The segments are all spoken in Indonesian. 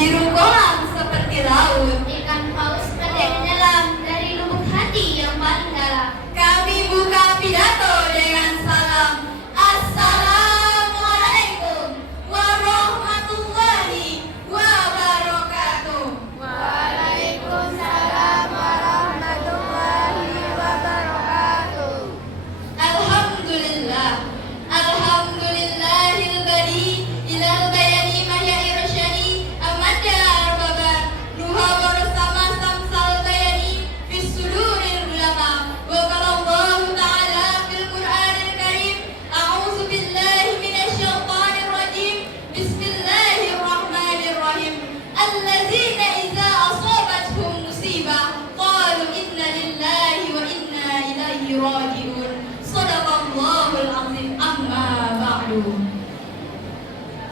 biru kolam seperti laut. Ikan paus pandai menyelam dari lubuk hati yang paling dalam. Kami buka pidato dengan salam. Assalamualaikum warahmatullahi wabarakatuh. Waalaikumsalam warahmatullahi wabarakatuh. Alhamdulillah, alhamdulillahil bari ilal bayani mahya irsyadi amada arbaban nuha bersama samsal bayani fis suduril ulama wa qala Allah ta'ala fil Qur'anil Karim a'udzu billahi minasy syaithanir rajim bismillahirrahmanirrahim alladzina idza asabatuhum musibah qalu inna lillahi wa inna ilaihi raji'un. Shadaqallahul azim. Amma ba'du.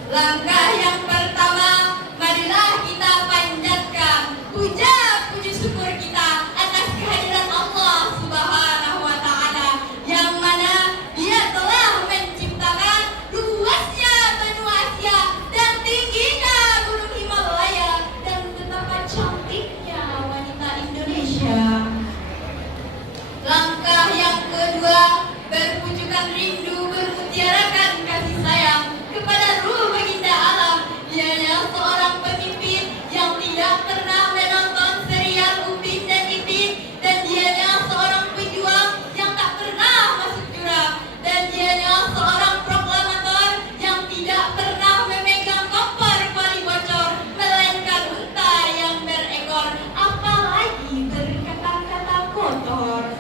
Langkah yang pertama, marilah kita panjatkan puji syukur kita atas kehadiran Allah Subhanahu wa taala yang mana Dia telah menciptakan luasnya benua Asia dan tingginya gunung Himalaya dan betapa cantiknya wanita Indonesia. Langkah yang kedua, berwujudkan rindu bermutiarakan kasih sayang kepada ruh baginda alam. Dianya seorang pemimpin yang tidak pernah menonton serial Upin dan Ipin, dan dianya seorang pejuang yang tak pernah masuk jurang, dan dianya seorang proklamator yang tidak pernah memegang kompor kuali bocor, melainkan unta yang berekor, apalagi berkata-kata kotor.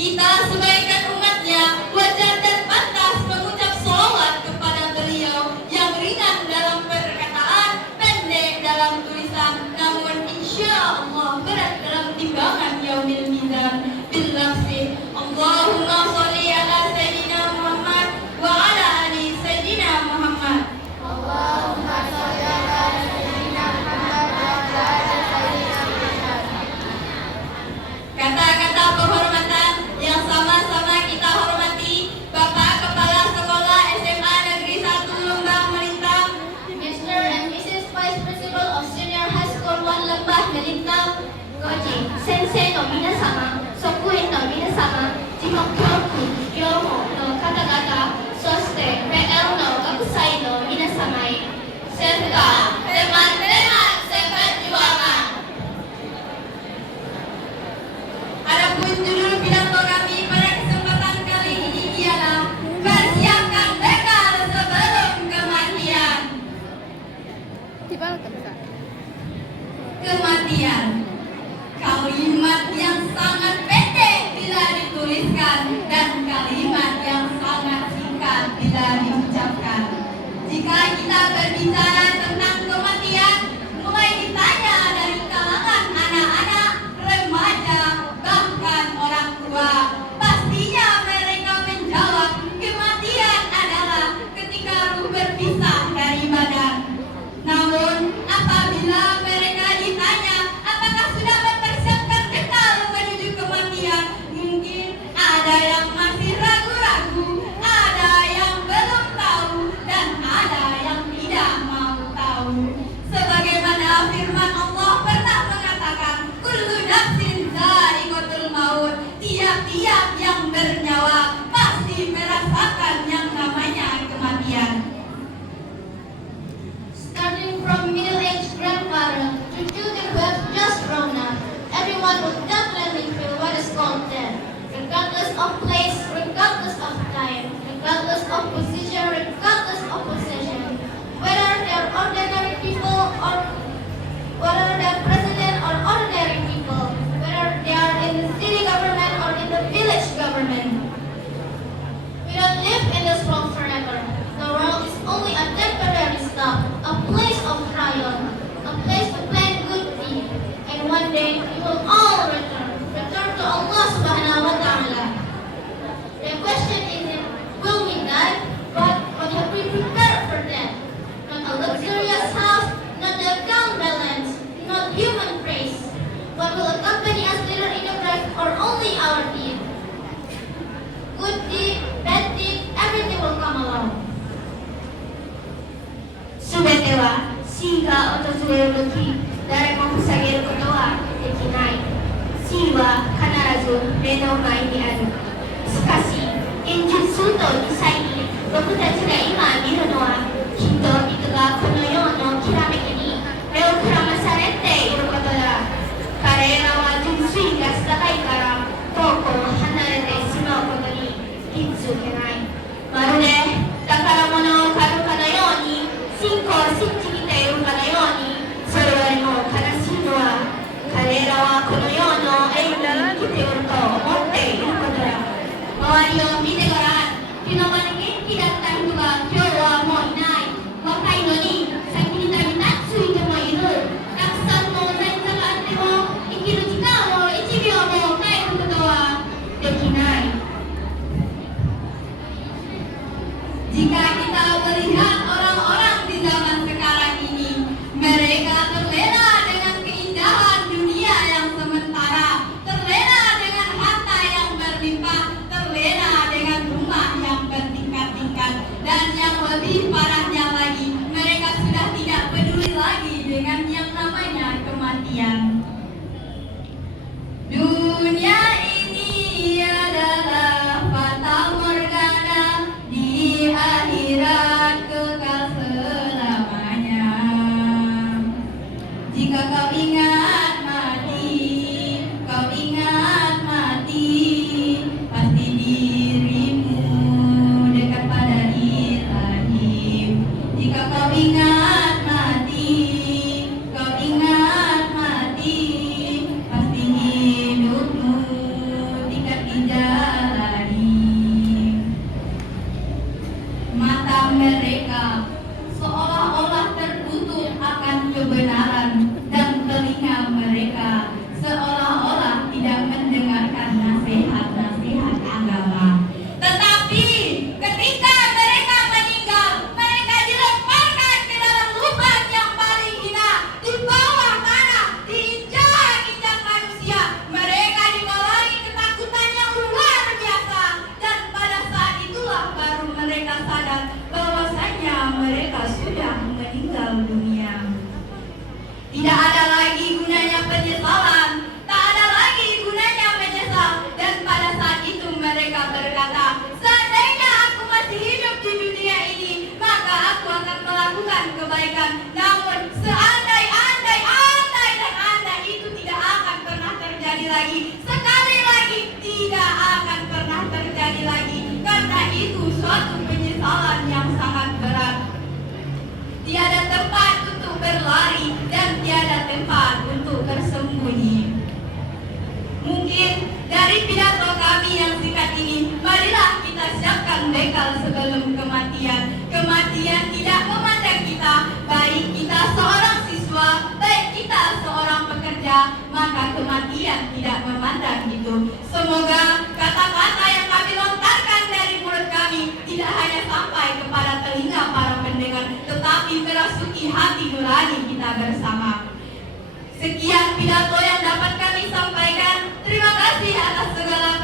Kita sebagai umatnya wajar dan pantas mengucap sholawat kepada beliau yang ringan dalam perkataan, pendek dalam tulisan, namun insya Allah berat dalam timbangan yaumil mizan. Bilnafsi Allahumma sholli ala Sayyidina Muhammad wa ala ali Sayyidina Muhammad. Allahumma sholli ala sayyidina Muhammad wa ala ali sayyidina Muhammad. Kata-kata penghormatan yang sama-sama kita hormati Bapak Kepala Sekolah SMA Negeri 1 Lembah Melintang, Mr. and Mrs. Vice Principal of Senior High School 1 Lembah Melintang, Koji, Sensei no minasama, Sokuin no minasama, Jihokyoku, Yomo no kata-kata, Soste, PL no Gakusai no minasamai, serta teman-teman seperjuangan. adapun judul pidato kami pada kesempatan kali ini ialah persiapkan bekal sebelum kematian. Kematian, kalimat yang sangat pendek bila dituliskan dan kalimat yang sangat singkat bila diucapkan. Jika kita berbicara tentang kematian, mulai ditanya dari kalangan anak-anak, remaja, bahkan orang tua, pastinya mereka menjawab kematian adalah ketika ruh berpisah dari badan. Namun apabila mereka ditanya apakah sudah mempersiapkan bekal menuju kematian, mungkin ada yang masih ragu-ragu, ada yang belum tahu, dan ada yang tidak mau tahu. Sebagaimana firman Allah pernah mengatakan, kullu nafsin dha'iqatul maut, tiap-tiap yang bernyawa pasti merasakan yang namanya kematian. Starting from middle-aged grandfather to children who have just grown up, everyone will definitely feel what is called death, regardless of place, regardless of time, regardless of position, regardless of possession. Whether they are ordinary people or whether they are president or ordinary people, whether they are in the city government or in the village government. We don't live in this world forever. The world is only a temporary stop, a place of trial, a place to plan good deeds. And one day we will all return to Allah Subhanahu wa Ta'ala. The question isn't, will we die? But have we prepared for death? Not a luxurious house, not the account balance, not human praise. What will accompany us later in the grave, or only our deed? Good deed, bad deed, everything will come along. Sudah tewa, 死が訪れるとき、誰も防げることはできない。死は必ず目の前にある。しかし、現実と実際に僕たちが今見るのは、人々がこの世のきらめきに目をくらまされていることだ。彼らは純粋が高いから遠くを離れてしまうことに気づけない。まるで宝物を狩るかのように、信仰を信じているかのように、それよりも悲しいのは、彼らはこの世の永遠に生きていると思っていることだ。周りを見てごらん。昨日まで元気だった人が今日はもういない。若いのに先に旅立つ人もいる。たくさんの前座があっても生きる時間を1秒も変えることはできない。 Jika kita melihat orang-orang di zaman sekarang ini, mereka terlena dengan keindahan dunia yang sementara, terlena dengan harta yang berlimpah, terlena dengan rumah yang bertingkat-tingkat, dan yang lebih parahnya lagi, mereka sudah tidak peduli lagi dengan yang namanya kematian. Dunia ini adalah fata morgana, di akhirat kekal selamanya. Jika kau ingat mati, pasti dirimu dekat pada ilahi. Jika kau ingat mati, pasti hidupmu tingkat dijalani. Mata mereka seolah-olah tertutup akan kebenaran, dan telinga mereka seolah-olah tidak mendengarkan nasihat-nasihat agama. Tetapi ketika mereka meninggal, mereka dilemparkan ke dalam lubang yang paling hina, di bawah tanah, diinjak-injak manusia. Mereka dibawahi ketakutan yang luar biasa, dan pada saat itulah baru mereka sadar bahwasanya mereka sudah meninggal dunia. Tidak ada lagi gunanya penyesalan, tak ada lagi gunanya menyesal. Dan pada saat itu mereka berkata, seandainya aku masih hidup di dunia ini, maka aku akan melakukan kebaikan. Namun seandai-andai itu tidak akan pernah terjadi lagi. Sekali lagi tidak akan pernah terjadi lagi. Karena itu suatu penyesalan yang sangat berat. Tiada tempat untuk berlari dan tiada tempat untuk bersembunyi. Mungkin dari pidato kami yang singkat ini, marilah kita siapkan bekal sebelum kematian. Kematian tidak memandang kita, baik kita seorang siswa, baik kita seorang pekerja, maka kematian tidak memandang itu. Semoga kata-kata yang kami lontarkan dari mulut kami tidak hanya sampai kepada telinga para pendengar, tetapi merasuki hati nurani kita bersama. Sekian pidato